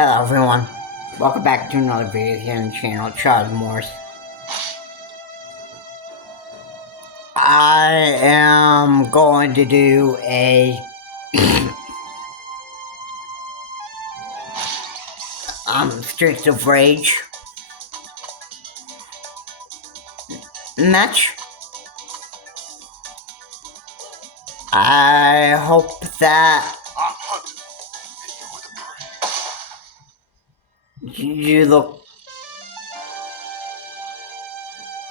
Hello everyone, welcome back to another video here on the channel, Charles Morris. I am going to do a Streets of Rage match. I hope that you look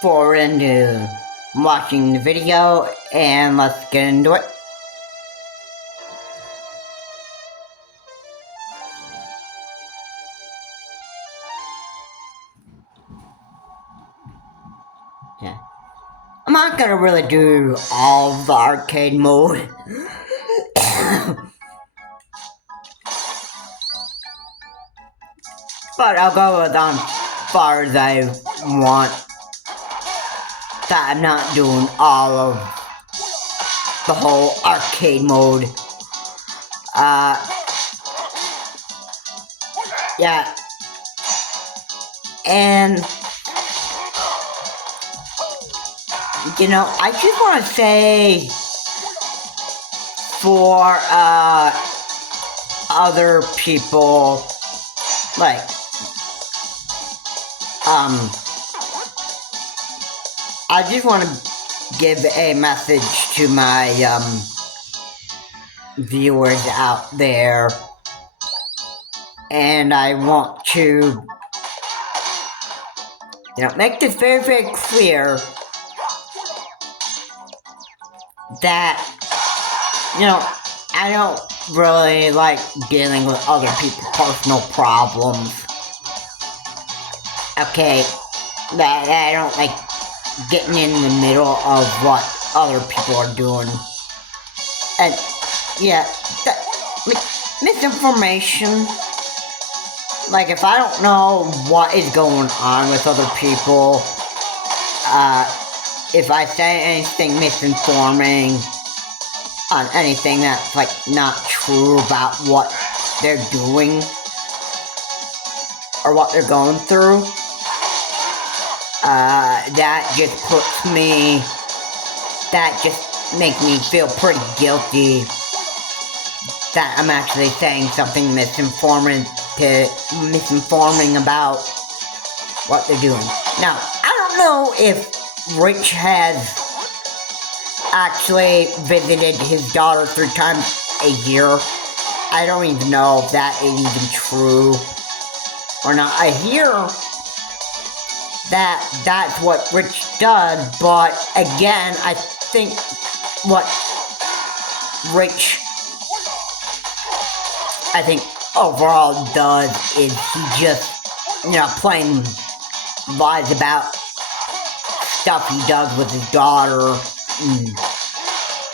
forward to watching the video, and let's get into it. Yeah. I'm not gonna really do all of the arcade mode. But I'll go as far as I want. That I'm not doing all of the whole arcade mode. Yeah. And you know, I just want to say for other people, like I just want to give a message to my viewers out there, and I want to, make this very, very clear that, I don't really like dealing with other people's personal problems. Okay, that I don't like getting in the middle of what other people are doing. And yeah, misinformation. Like, if I don't know what is going on with other people, if I say anything misinforming on anything that's like not true about what they're doing or what they're going through, that just makes me feel pretty guilty that I'm actually saying something misinforming about what they're doing. Now, I don't know if Rich has actually visited his daughter 3 times a year. I don't even know if that is even true or not. I hear that that's what Rich does, but again, I think what Rich, overall does is he just, plain lies about stuff he does with his daughter.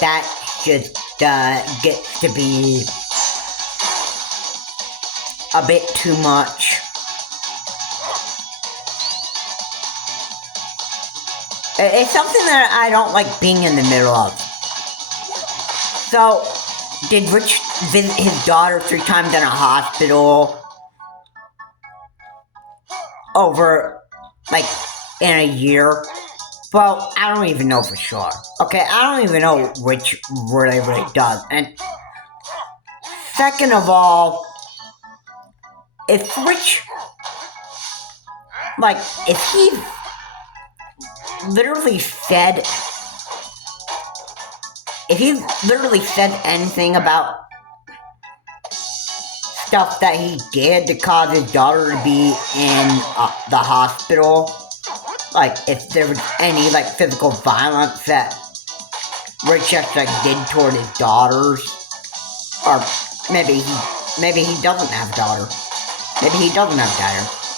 That just gets to be a bit too much. It's something that I don't like being in the middle of. So, did Rich visit his daughter 3 times in a hospital over, in a year? Well, I don't even know for sure. Okay, I don't even know what Rich really does. And second of all, if Rich, if he literally said anything about stuff that he did to cause his daughter to be in the hospital, if there was any physical violence that Rich just did toward his daughters, or maybe he doesn't have a daughter,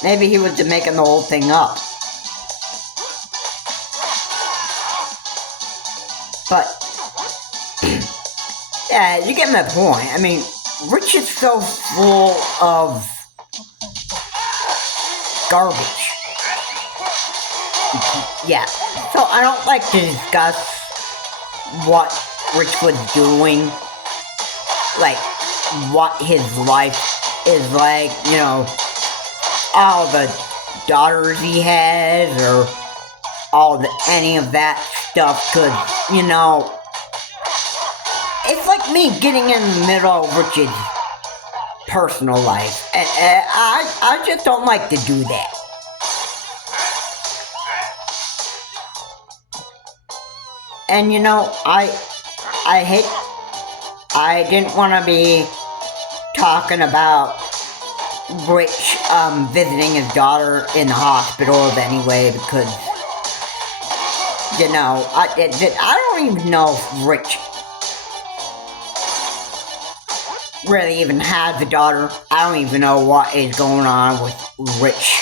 maybe he was just making the whole thing up. But yeah, you get my point. I mean, Rich is so full of garbage. Yeah, so I don't like to discuss what Rich was doing, what his life is like, all the daughters he has, or any of that stuff, cause, it's like me getting in the middle of Rich's personal life, and I just don't like to do that. And I didn't want to be talking about Rich visiting his daughter in the hospital anyway, because I don't even know if Rich really even has a daughter. I don't even know what is going on with Rich,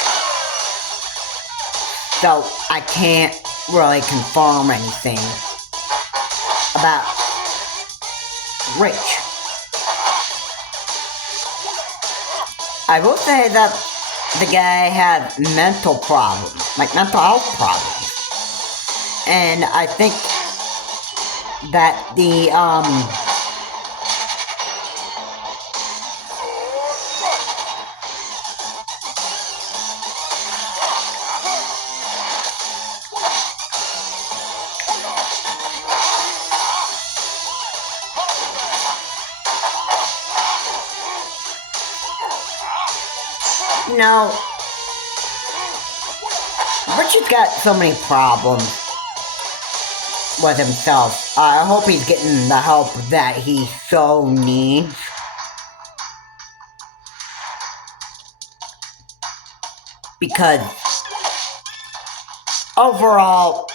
so I can't really confirm anything about Rich. I will say that the guy had mental problems, like mental health problems, and I think that the Richard's got so many problems with himself. I hope he's getting the help that he so needs. Because overall,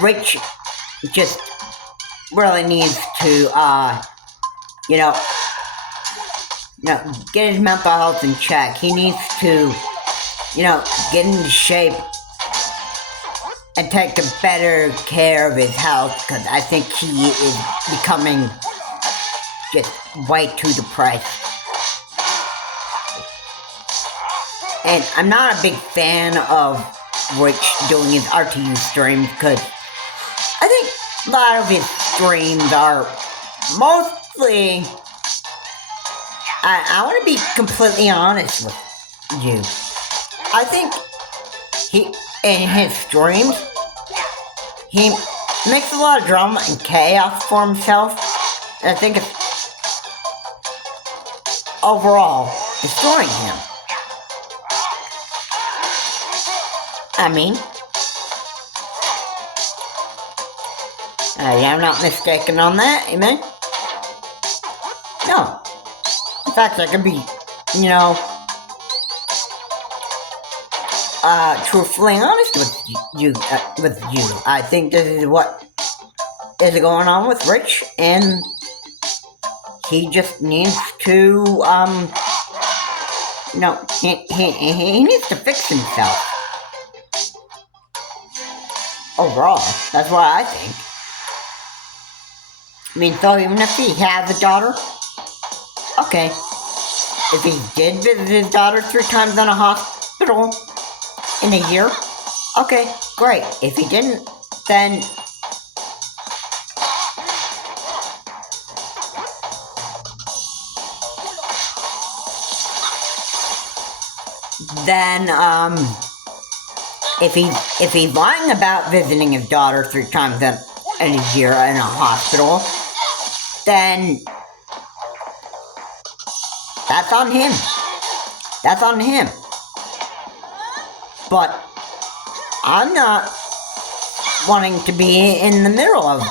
Rich just really needs to, get his mental health in check. He needs to, get into shape and take better care of his health, because I think he is becoming just way too depressed. And I'm not a big fan of Rich doing his RTU streams, because I think a lot of his streams are mostly, I want to be completely honest with you. I think in his streams, he makes a lot of drama and chaos for himself, and I think it's overall destroying him. I mean, I'm not mistaken on that, amen? No. In fact, I could be, truthfully honest with you. I think this is what is going on with Rich, and he just needs to, he needs to fix himself. Overall, that's what I think. I mean, so even if he has a daughter, okay. If he did visit his daughter 3 times in a hospital in a year, okay, great. If he didn't, then if he's lying about visiting his daughter 3 times in a year in a hospital, then that's on him. That's on him. But I'm not wanting to be in the middle of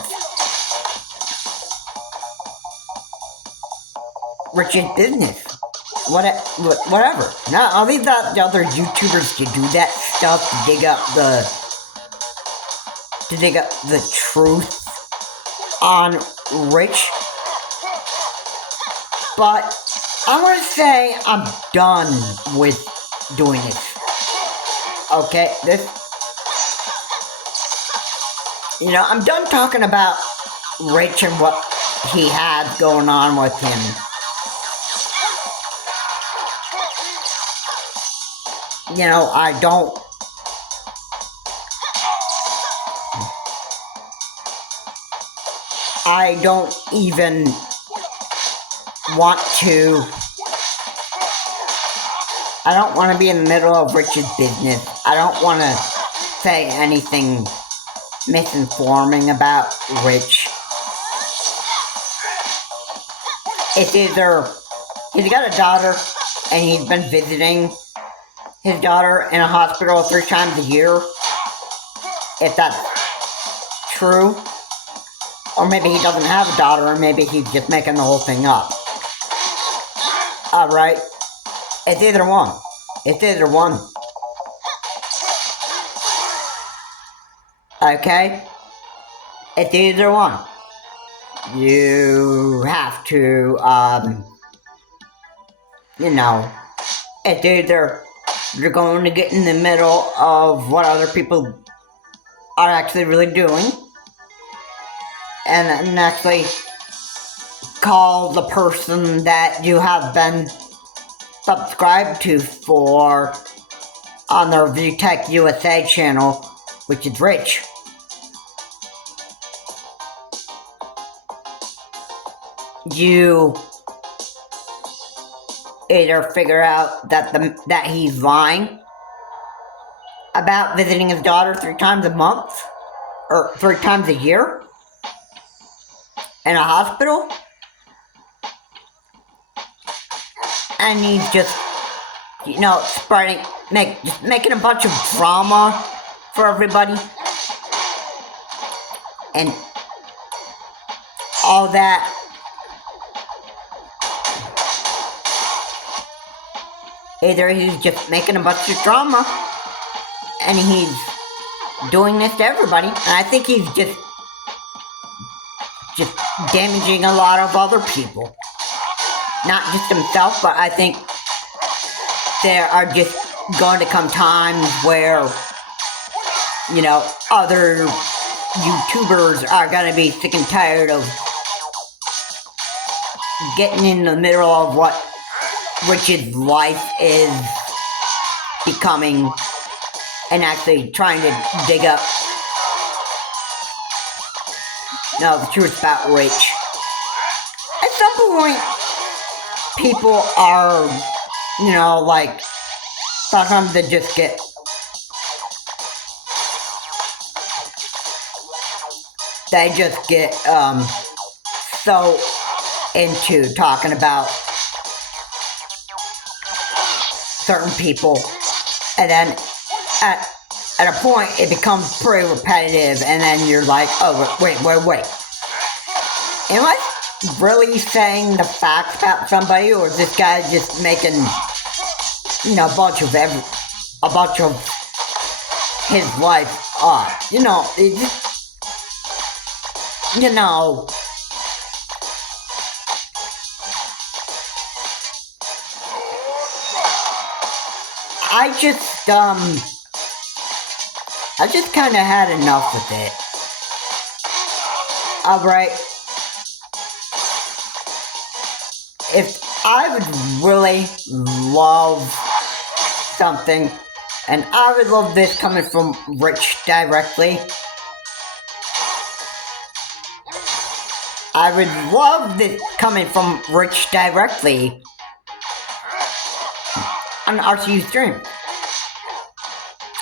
Rich's business. Whatever. Now, I'll leave that to other YouTubers to do that stuff, to dig up the truth on Rich. But I want to say I'm done with doing this. Okay, I'm done talking about Rich and what he had going on with him. I don't. I don't even want to. I don't want to be in the middle of Rich's business. I don't want to say anything misinforming about Rich. It's either he's got a daughter and he's been visiting his daughter in a hospital 3 times a year, if that's true. Or maybe he doesn't have a daughter, or maybe he's just making the whole thing up. Alright? It's either one. It's either one. Okay? It's either one. You have to, it's either you're going to get in the middle of what other people are actually really doing, and actually call the person that you have been subscribed to for on the Review Tech USA channel, which is Rich. You either figure out that he's lying about visiting his daughter 3 times a month, or 3 times a year, in a hospital, and he's just, making a bunch of drama for everybody, and all that. Either he's just making a bunch of drama, and he's doing this to everybody, and I think he's just damaging a lot of other people. Not just himself, but I think there are just going to come times where, other YouTubers are going to be sick and tired of getting in the middle of what Rich's life is becoming, and actually trying to dig up the truth about Rich. At some point, people are, sometimes they just get so into talking about certain people, and then at a point it becomes pretty repetitive, and then you're like, oh, wait, am I really saying the facts about somebody, or is this guy just making, a bunch of his life up? I just kind of had enough with it. Alright. If I would really love something, and I would love this coming from Rich directly, I would love this coming from Rich directly on the RCU stream.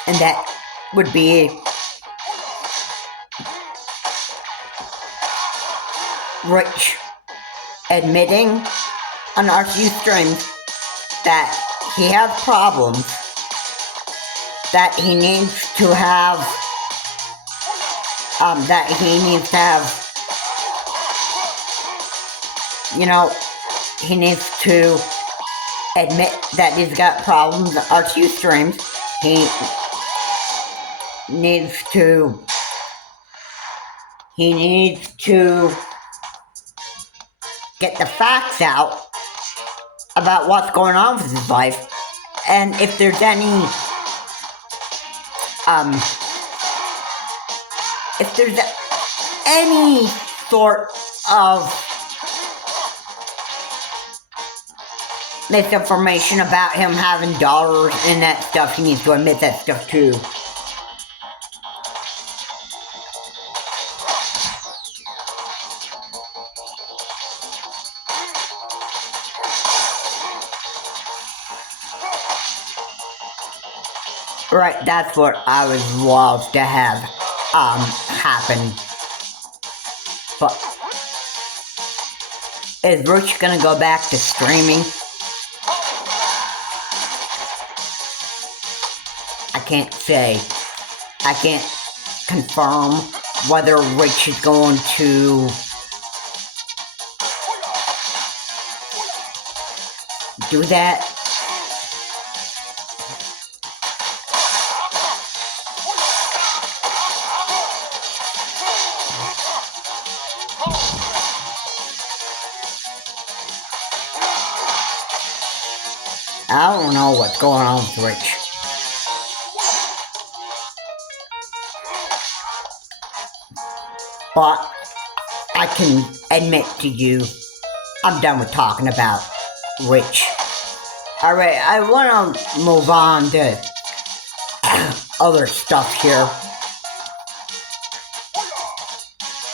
And that would be Rich admitting on RCU stream that he has problems, that he needs to have, he needs to admit that he's got problems on RCU streams. He needs to get the facts out about what's going on with his life, and if there's any sort of misinformation about him having daughters and that stuff, he needs to admit that stuff too. Right, that's what I would love to have happen. But is Rich gonna go back to streaming? I can't say. I can't confirm whether Rich is going to do that. I don't know what's going on with Rich. But I can admit to you, I'm done with talking about Rich. Alright, I want to move on to other stuff here.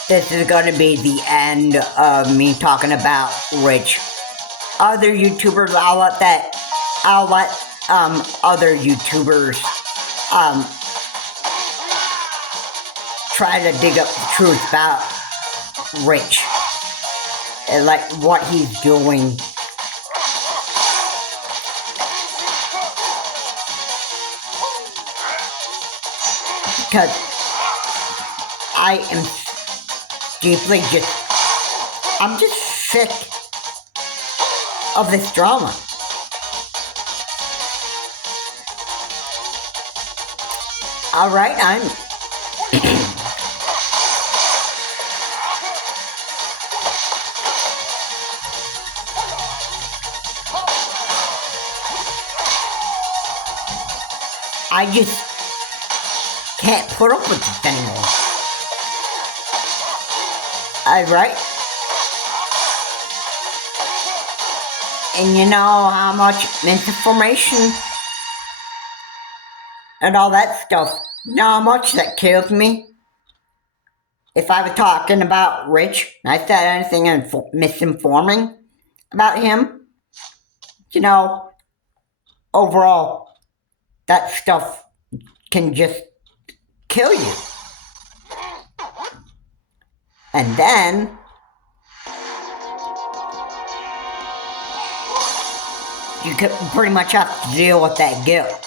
This is going to be the end of me talking about Rich. Other YouTubers, I'll let other YouTubers try to dig up the truth about Rich and like what he's doing. Because I am deeply I'm just sick of this drama. Alright, I just can't put up with this anymore. Alright? And you know how much misinformation and all that stuff, you know how much that kills me? If I was talking about Rich and I said anything misinforming about him, you know, overall, that stuff can just kill you. And then you could pretty much have to deal with that guilt.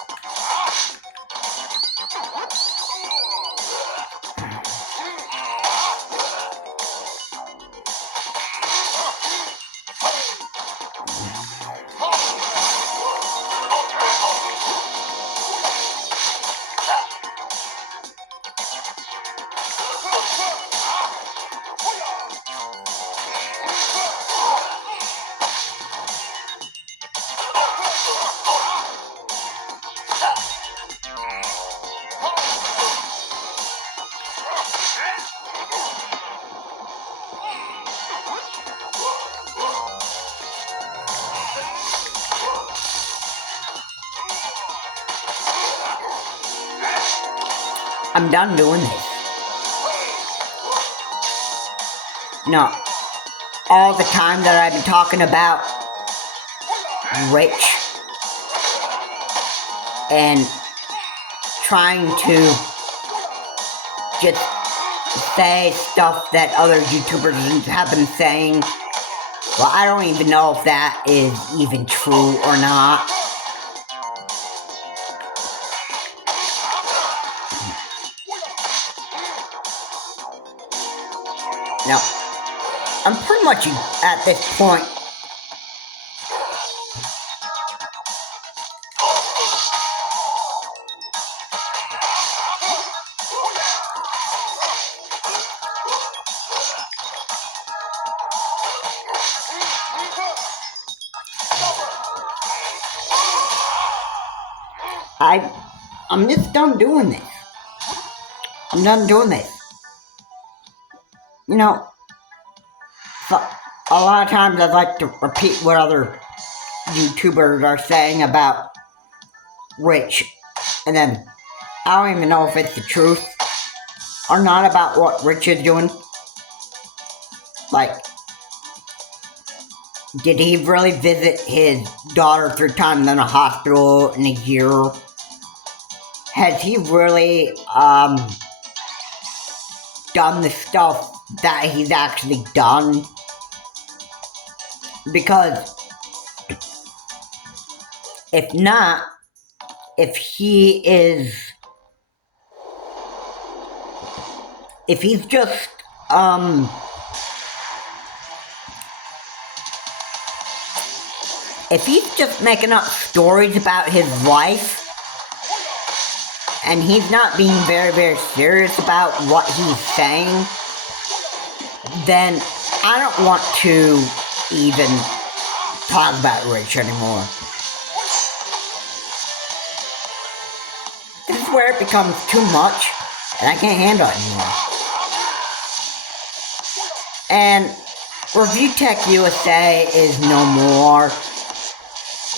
I'm done doing this. No, all the time that I've been talking about Rich and trying to just say stuff that other YouTubers have been saying. Well, I don't even know if that is even true or not. No, I'm pretty much at this point I'm just done doing this. I'm done doing this. You know, so a lot of times I'd like to repeat what other YouTubers are saying about Rich, and then I don't even know if it's the truth or not about what Rich is doing. Like, did he really visit his daughter 3 times in a hospital in a year? has he really, done the stuff that he's actually done? Because if not, if he's just, if he's just making up stories about his life, and he's not being very, very serious about what he's saying, then I don't want to even talk about Rich anymore. This is where it becomes too much, and I can't handle it anymore. And Review Tech USA is no more.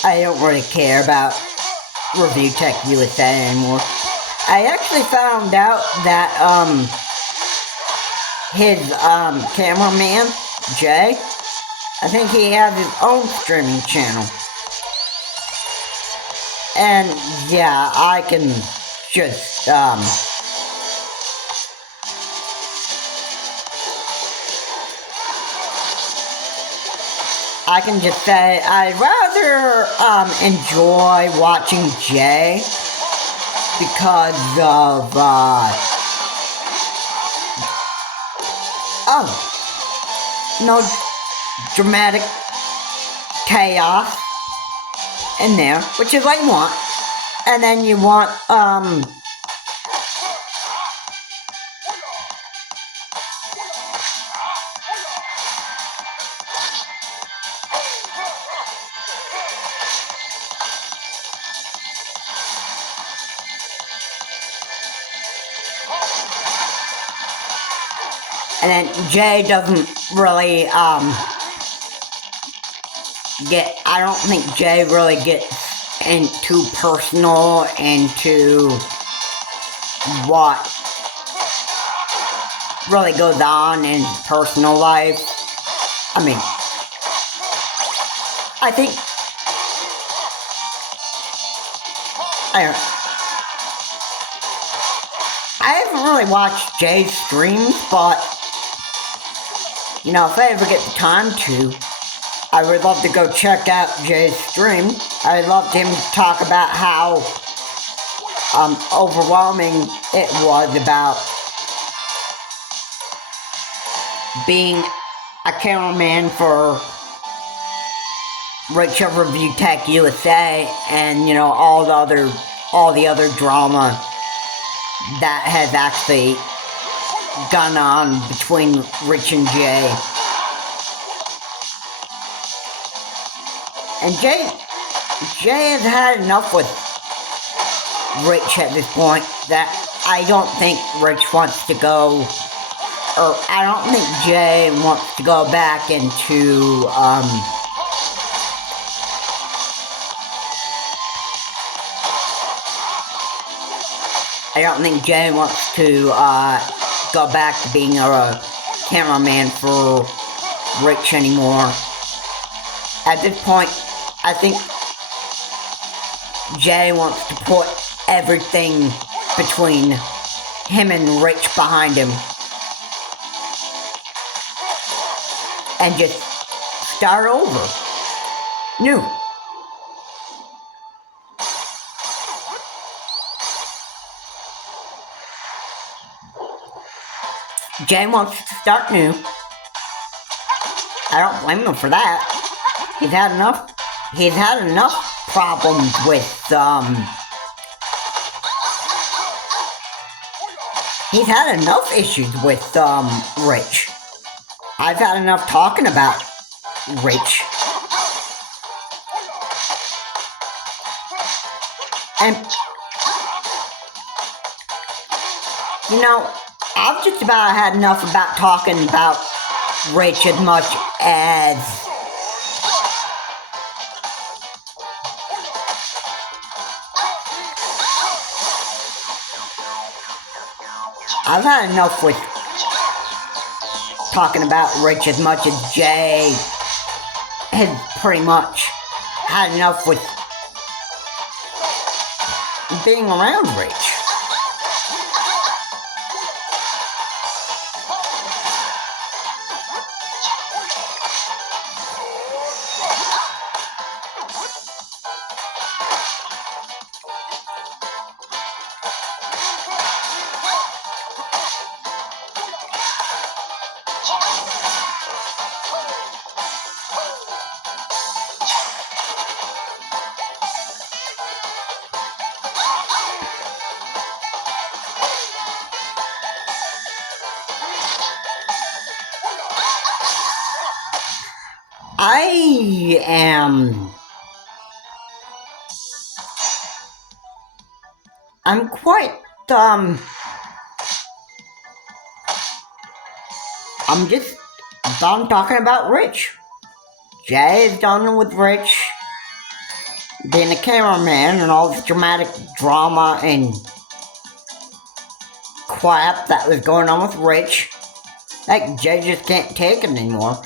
I don't really care about Review Tech USA anymore. I actually found out that, his, cameraman, Jay, I think he has his own streaming channel. And, yeah, I can just, I can just say I'd rather, enjoy watching Jay because of, no dramatic chaos in there, which is what you want. And then you want, and then Jay doesn't really, I don't think Jay really gets too personal into what really goes on in his personal life. I mean, I think, I haven't really watched Jay's streams, but, you know, if I ever get the time to, I would love to go check out Jay's stream. I'd love him to talk about how, overwhelming it was about being a cameraman for Rich of Review Tech USA and, you know, all the other drama that has actually gone on between Rich and Jay. And Jay has had enough with Rich at this point that I don't think Rich wants to go, or I don't think Jay wants to go back into, I don't think Jay wants to, go back to being a cameraman for Rich anymore. At this point, I think Jay wants to put everything between him and Rich behind him and just start over. New. Jay wants to start new. I don't blame him for that. He's had enough problems with, he's had enough issues with, Rich. I've had enough talking about Rich. And, you know, I've just about had enough about talking about Rich as much as I've had enough with talking about Rich as much as Jay has pretty much had enough with being around Rich. I am. I'm quite, I'm just done talking about Rich. Jay is done with Rich being a cameraman and all the dramatic drama and crap that was going on with Rich. Like, Jay just can't take it anymore.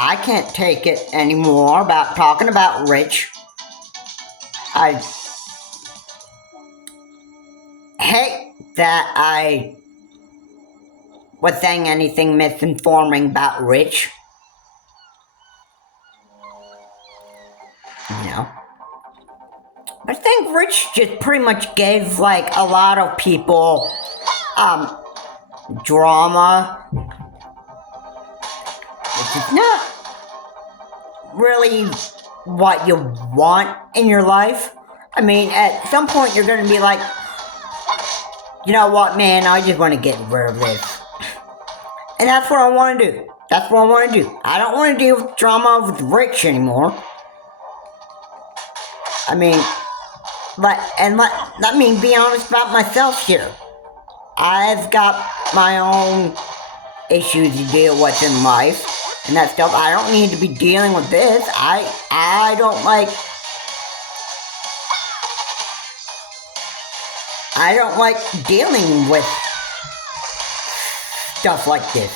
I can't take it anymore about talking about Rich. I hate that I was saying anything misinforming about Rich. You know? I think Rich just pretty much gave, like, a lot of people, drama. It's not really what you want in your life. I mean, at some point you're gonna be like, you know what, man, I just want to get rid of this. And that's what I want to do. That's what I want to do. I don't want to deal with drama with Rich anymore. I mean, let me be honest about myself here. I've got my own issues to deal with in life and that stuff. I don't need to be dealing with this. I don't like dealing with stuff like this.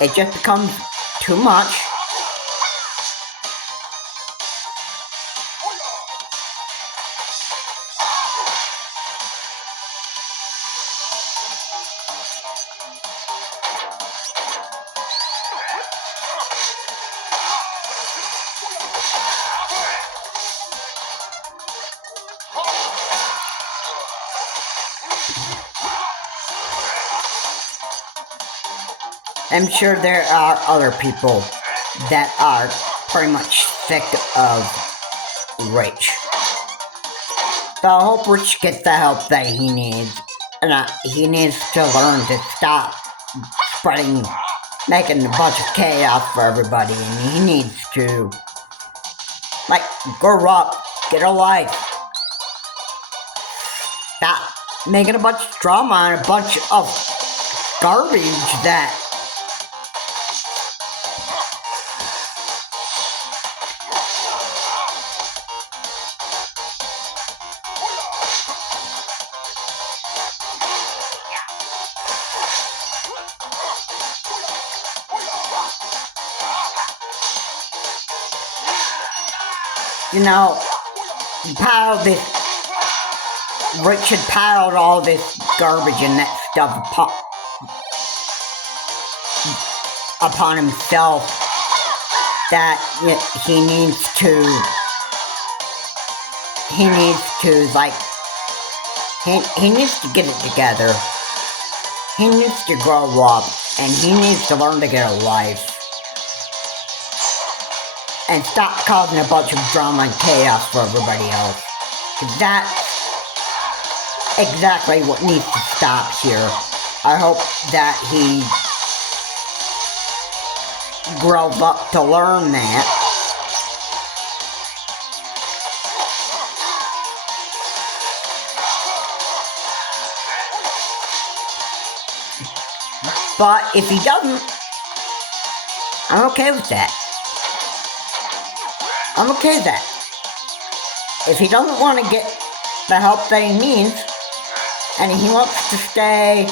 It just becomes too much. I'm sure there are other people that are pretty much sick of Rich. So I hope Rich gets the help that he needs. And he needs to learn to stop making a bunch of chaos for everybody. And he needs to, like, grow up, get a life. Stop making a bunch of drama and a bunch of garbage that you know, Rich had piled all this garbage and that stuff upon himself that he needs to get it together. He needs to grow up and he needs to learn to get a life. And stop causing a bunch of drama and chaos for everybody else. Because that's exactly what needs to stop here. I hope that he grows up to learn that. But if he doesn't, I'm okay with that. I'm okay with that. If he doesn't want to get the help that he needs, and he wants to stay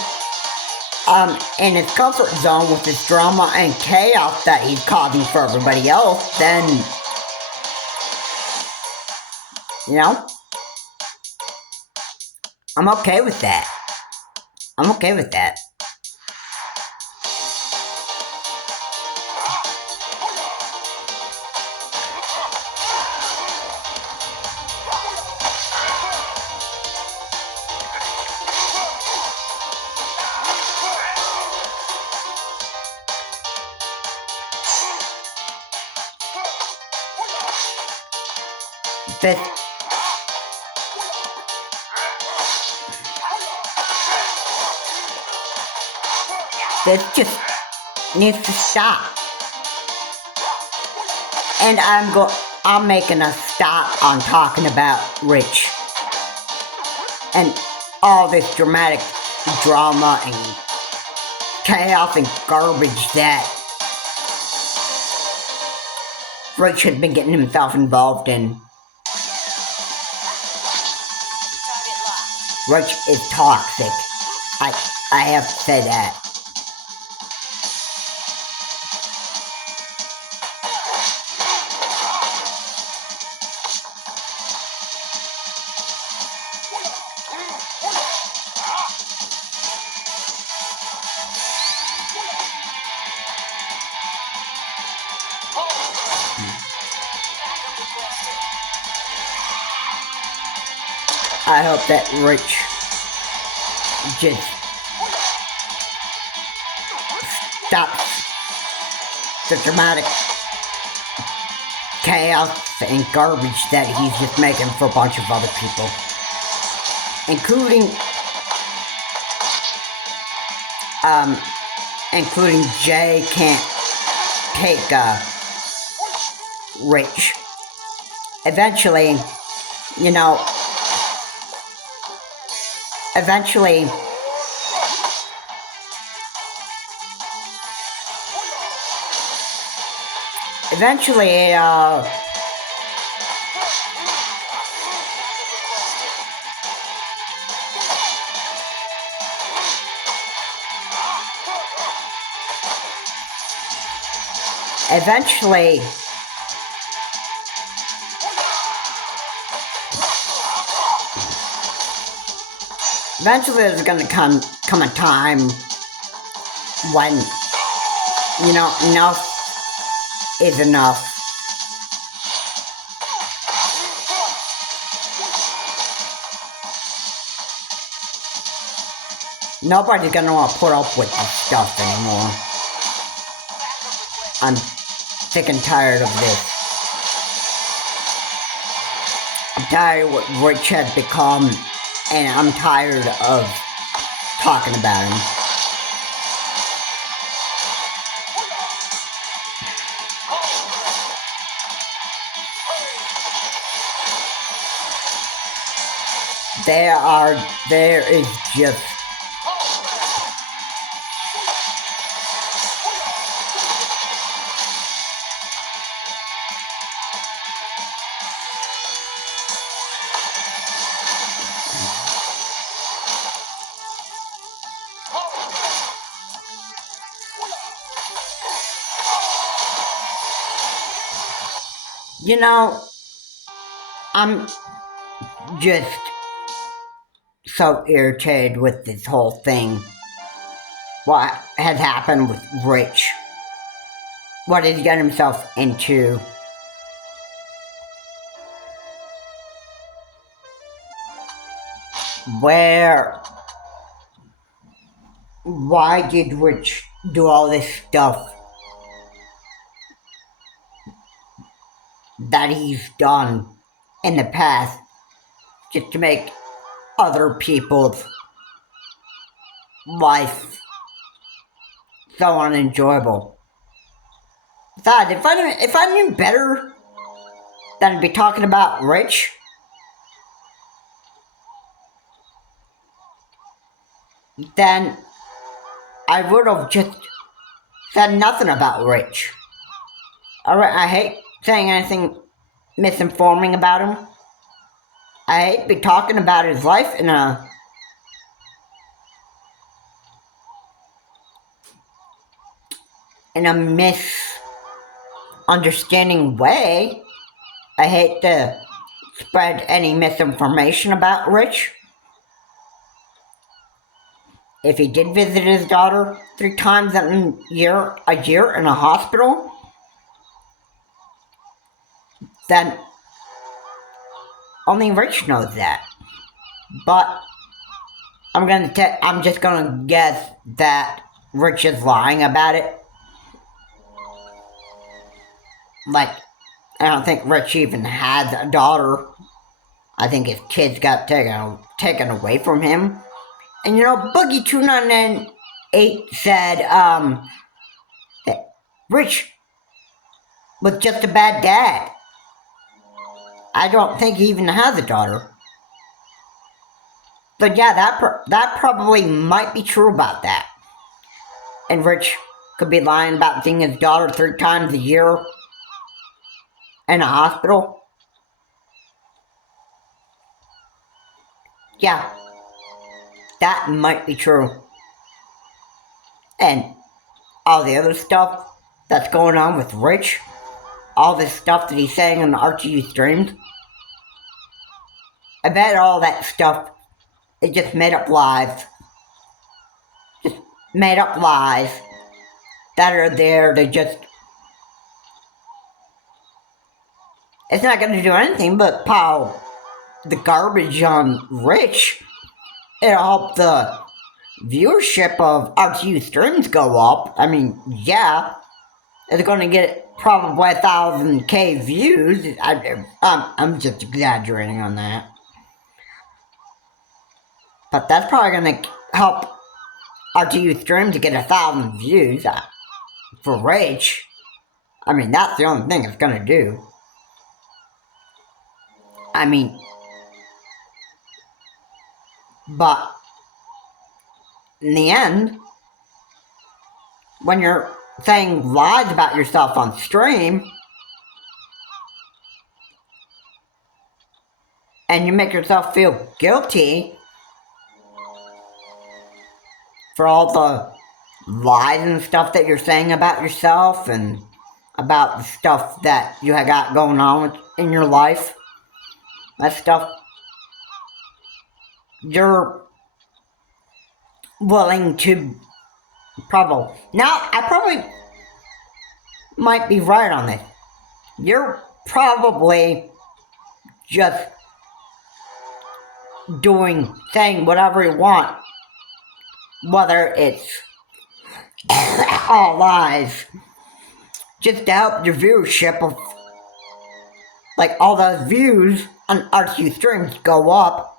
in his comfort zone with his drama and chaos that he's causing for everybody else, then, you know, I'm okay with that. I'm okay with that. This This just needs to stop. And I'm making a stop on talking about Rich and all this dramatic drama and chaos and garbage that Rich has been getting himself involved in. Rich is toxic. I have to say that. I hope that Rich just stops the dramatic chaos and garbage that he's just making for a bunch of other people, including Jay can't take Rich. Eventually, eventually there's gonna come a time when, enough is enough. Nobody's gonna want to put up with this stuff anymore. I'm sick and tired of this. I'm tired of what Rich has become, and I'm tired of talking about him. There is just I'm just so irritated with this whole thing. What has happened with Rich? What he's got himself into? Why did Rich do all this stuff that he's done in the past just to make other people's life so unenjoyable? Besides, if I knew better than to be talking about Rich, then I would have just said nothing about Rich. Alright, I hate saying anything misinforming about him. I hate to be talking about his life in a misunderstanding way. I hate to spread any misinformation about Rich. If he did visit his daughter 3 times a year in a hospital, then only Rich knows that. But I'm just gonna guess that Rich is lying about it. Like, I don't think Rich even has a daughter. I think his kids got taken away from him. And Boogie 299 8 said that Rich was just a bad dad. I don't think he even has a daughter. So yeah, that probably might be true about that. And Rich could be lying about seeing his daughter 3 times a year in a hospital. Yeah, that might be true. And all the other stuff that's going on with Rich, all this stuff that he's saying on the RTU streams, I bet all that stuff is just made up lies. Just made up lies that are there to just... It's not going to do anything but pile the garbage on Rich. It'll help the viewership of RTU streams go up. I mean, yeah, it's going to get probably 1,000K views. I'm just exaggerating on that. But that's probably going to help RTU stream to get 1,000 views for Rich. I mean, that's the only thing it's going to do. I mean, but in the end, when you're saying lies about yourself on stream, and you make yourself feel guilty for all the lies and stuff that you're saying about yourself and about the stuff that you have got going on in your life, that stuff, you're willing to probably... Now, I probably might be right on this. You're probably just saying whatever you want, whether it's all lies, just to help your viewership of, like, all the views on RTU streams go up.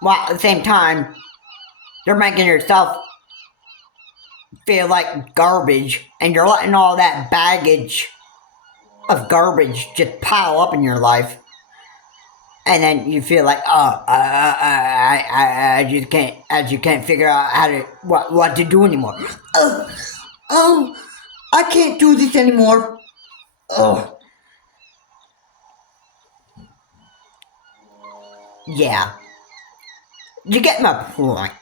While at the same time, you're making yourself feel like garbage, and you're letting all that baggage of garbage just pile up in your life. And then you feel like, I just can't figure out how to, what to do anymore. I can't do this anymore. Yeah. You get my point.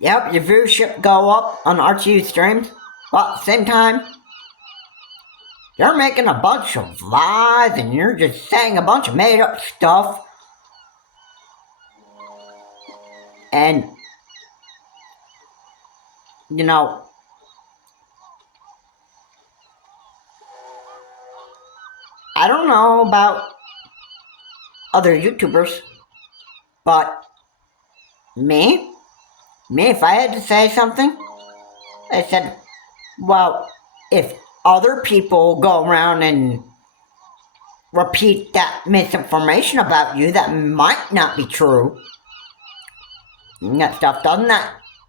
Yep, your viewership go up on RTU streams, but at the same time, you're making a bunch of lies and you're just saying a bunch of made up stuff. And, you know, I don't know about other YouTubers, but me, if I had to say something, I said, well, if other people go around and repeat that misinformation about you that might not be true, and that stuff,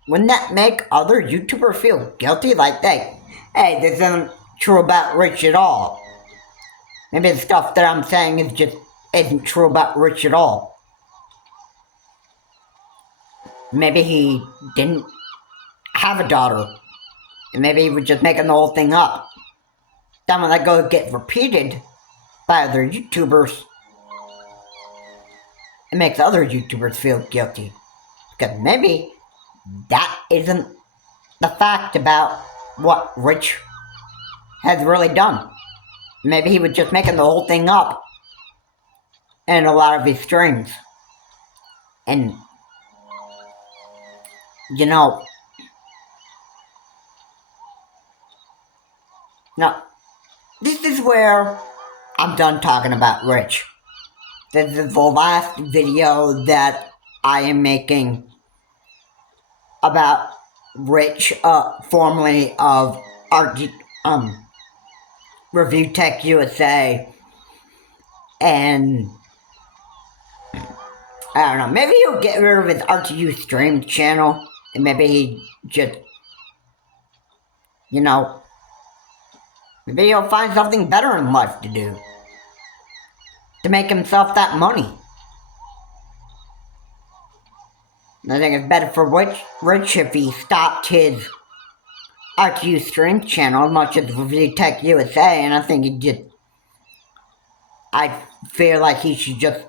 wouldn't that make other YouTubers feel guilty? Like, hey, this isn't true about Rich at all. Maybe the stuff that I'm saying isn't true about Rich at all. Maybe he didn't have a daughter, and maybe he was just making the whole thing up. Then when that gets repeated by other YouTubers, it makes other YouTubers feel guilty. Because maybe that isn't the fact about what Rich has really done. Maybe he was just making the whole thing up in a lot of his streams. And, you know, now, this is where I'm done talking about Rich. This is the last video that I am making about Rich, formerly of Review Tech USA, and I don't know, maybe he'll get rid of his RTU stream channel, and maybe he just, you know, maybe he'll find something better in life to do. To make himself that money. I think it's better for Rich if he stopped his RTU stream channel as much as VTech USA, and I think he just, I feel like he should just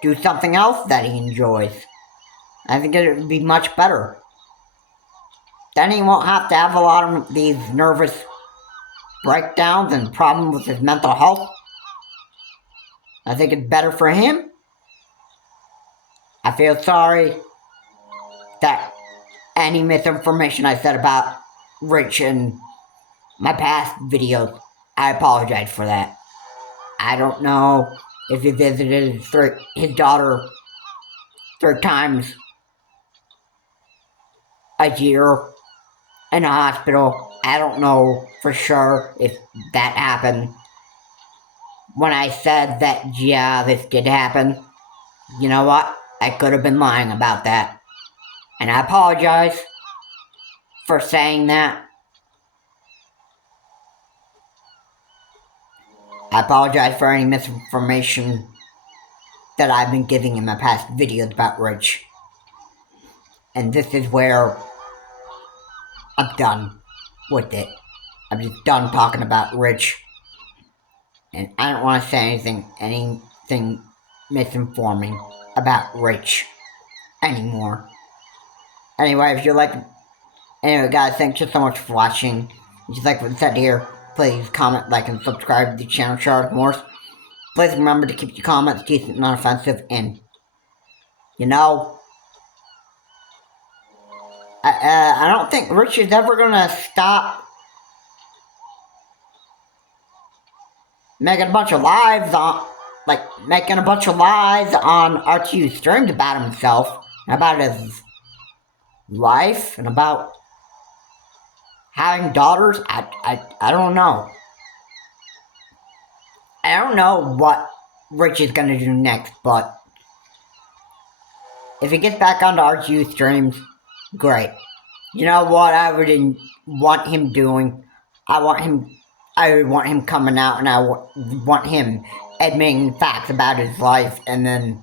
do something else that he enjoys. I think it would be much better. Then he won't have to have a lot of these nervous breakdowns and problems with his mental health. I think it's better for him. I feel sorry that any misinformation I said about Rich in my past videos, I apologize for that. I don't know if he visited his daughter 3 times a year in a hospital. I don't know for sure if that happened. When I said that, yeah, this did happen, you know what? I could have been lying about that. And I apologize for saying that. I apologize for any misinformation that I've been giving in my past videos about Rich. And this is where I'm done with it. I'm just done talking about Rich. And I don't want to say anything misinforming about Rich anymore. Anyway, if you like... Anyway, guys, thanks so much for watching. If you like what I said here, please comment, like, and subscribe to the channel, Charles Morse. Please remember to keep your comments decent and non-offensive, and, you know, I don't think Rich is ever gonna stop making a bunch of lies on, making a bunch of lies on RTU streams about himself, and about his life, and about having daughters. I don't know. I don't know what Rich is gonna do next, but if he gets back onto RTU streams, great. You know what I would want him doing? I would want him coming out, and I want him admitting facts about his life, and then,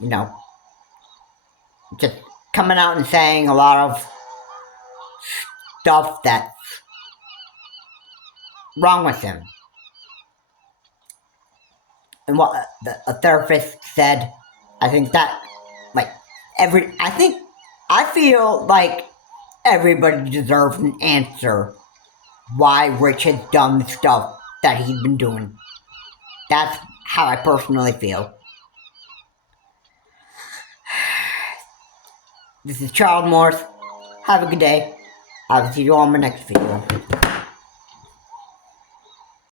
you know, just coming out and saying a lot of stuff that's wrong with him. And what a therapist said, I think that, I feel like everybody deserves an answer why Rich has done the stuff that he's been doing. That's how I personally feel. This is Charles Morse. Have a good day. I will see you all in my next video.